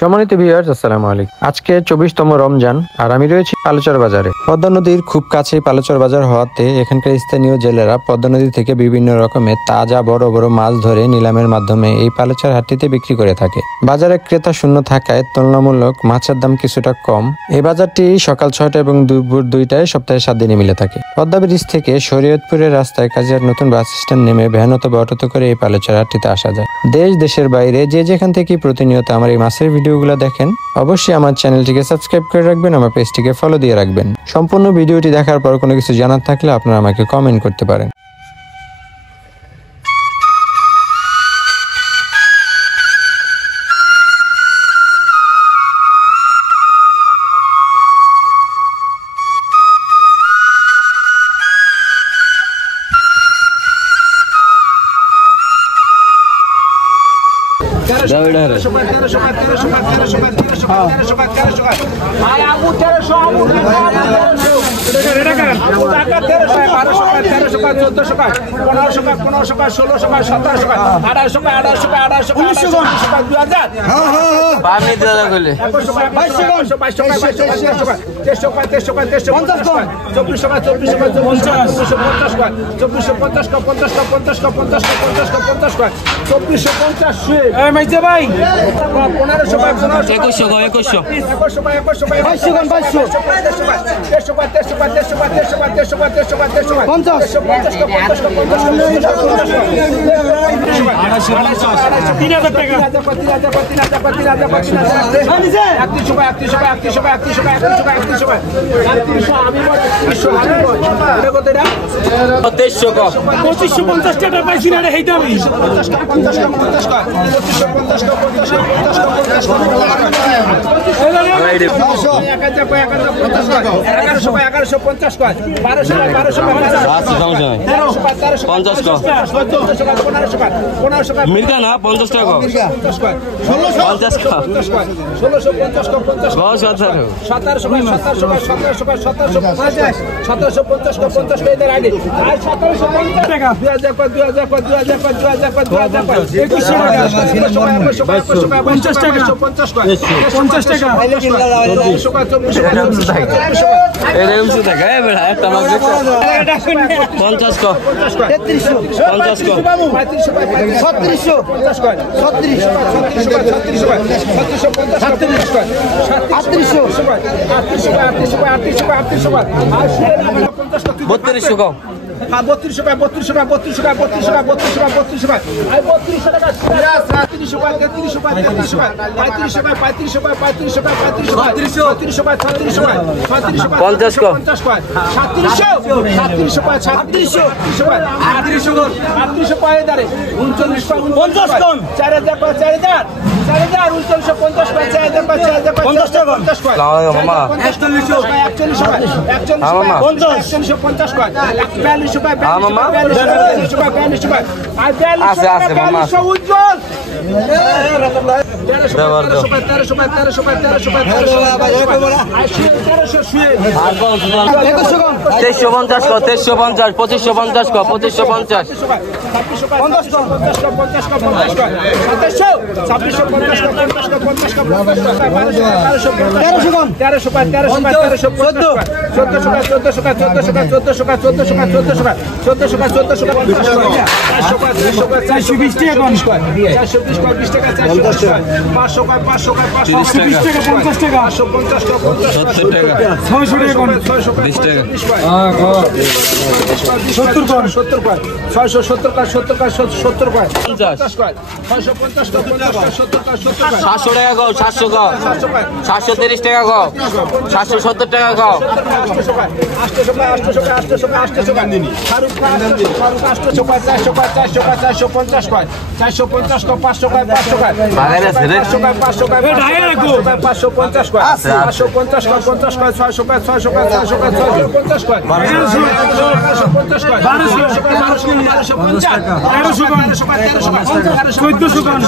সম্মানিত ভিউয়ার্স, আসসালামু আলাইকুম। আজকে 24তম রমজান আর আমি রয়েছি পালচর বাজারে। পদ্মা নদীর খুব কাছেই পালচর বাজার হওয়াতে এখানকার স্থানীয় জেলেরা পদ্মা নদী থেকে বিভিন্ন রকমের তাজা বড় বড় মাছ ধরে নিলামের মাধ্যমে এই পালচর হাটটিতে বিক্রি করে থাকে। বাজারে ক্রেতা শূন্য থাকায় তুলনামূলক মাছের দাম কিছুটা কম। এই বাজারটি সকাল 6টা এবং দুপুর 2টায় সপ্তাহে 7 দিনে মিলে থাকে। পদ্মা ব্রিজ থেকে শরীয়তপুরের রাস্তায় কাজিয়ার নতুন বাস স্ট্যান্ড নেমে ভ্যান অথবা অটোতে করে এই পালচর হাটটিতে আসা যায়। দেশের বাইরে যে যেখান থেকে প্রতিনিয়ত আমার এই মাছের ভিডিওগুলো দেখেন, অবশ্যই আমার চ্যানেলটিকে সাবস্ক্রাইব করে রাখবেন, আমার পেজটিকে ফলো দিয়ে রাখবেন। সম্পূর্ণ ভিডিওটি দেখার পর কোনো কিছু জানার থাকলে আপনারা আমাকে কমেন্ট করতে পারেন।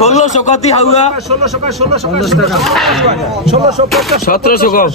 1600 কতি হাউয়া 1700 কম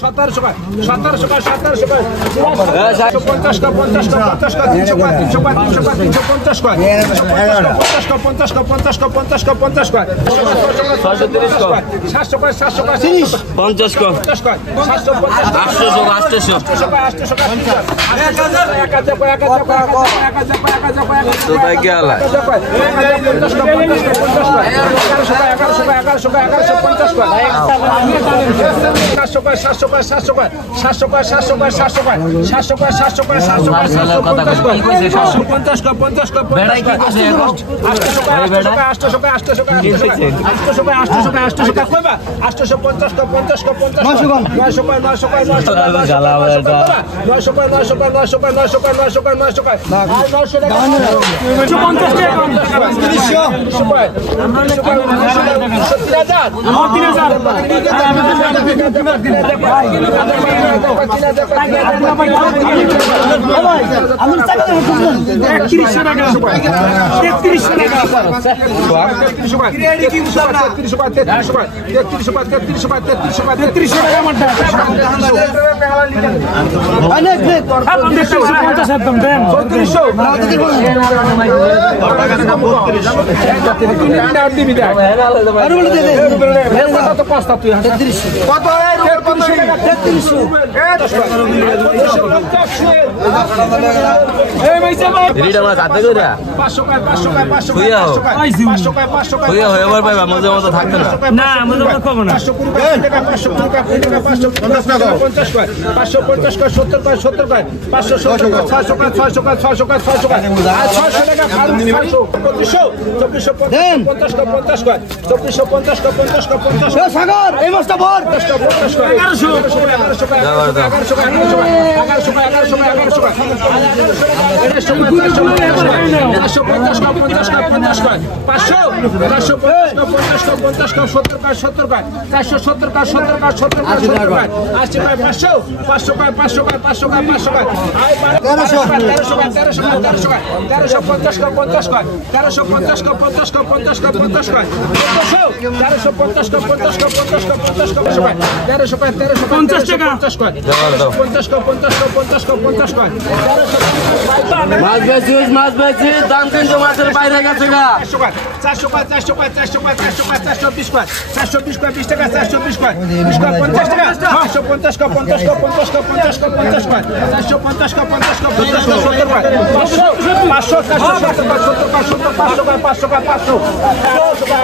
মাছ বেশি দাম কিন্তু মাছের বাইরে গেছে গা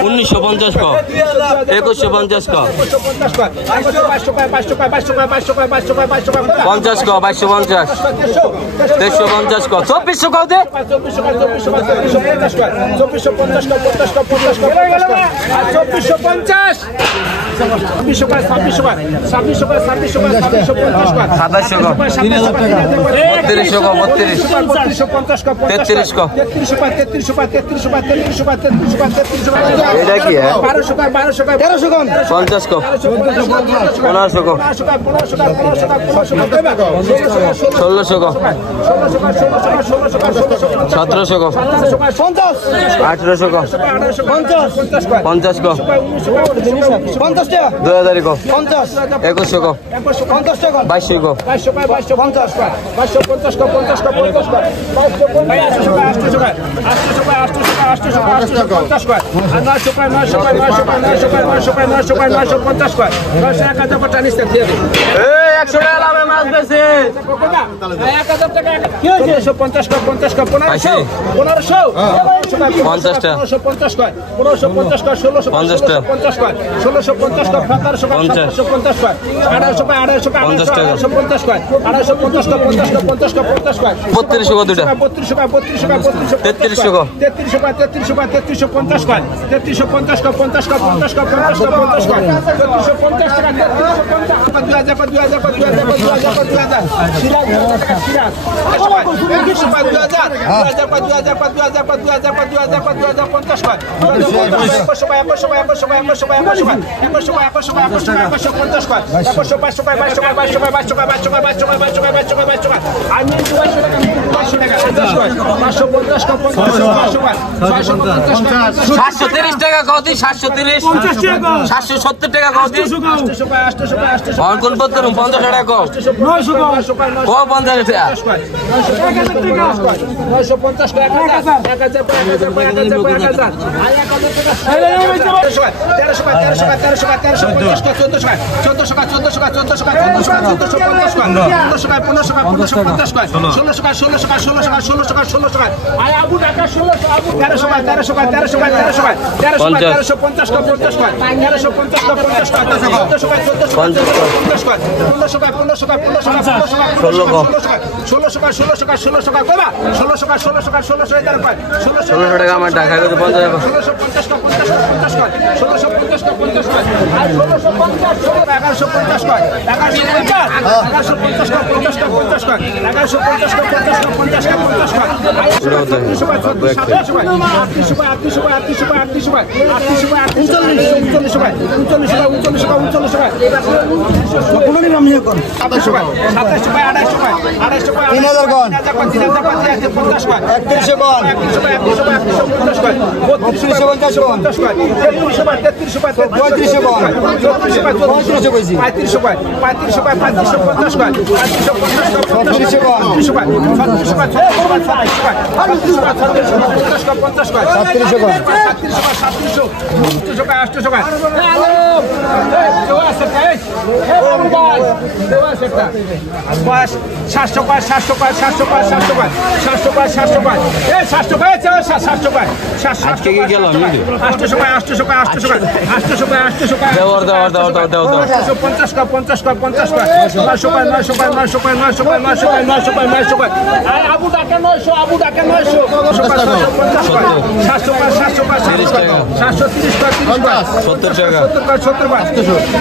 1950 ক 2150 ক 50 ক 2250 2350 ক 2400 ক দে 2000 ক 2100 ক 2200 ক 2000 টাকা কত 730 770 টাকা কত কোন পত্র 50 টাকা কো 50 টাকা 950 টাকা 16 টাকা আমার ঢাকা কত 50 টাকা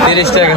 250 টাকা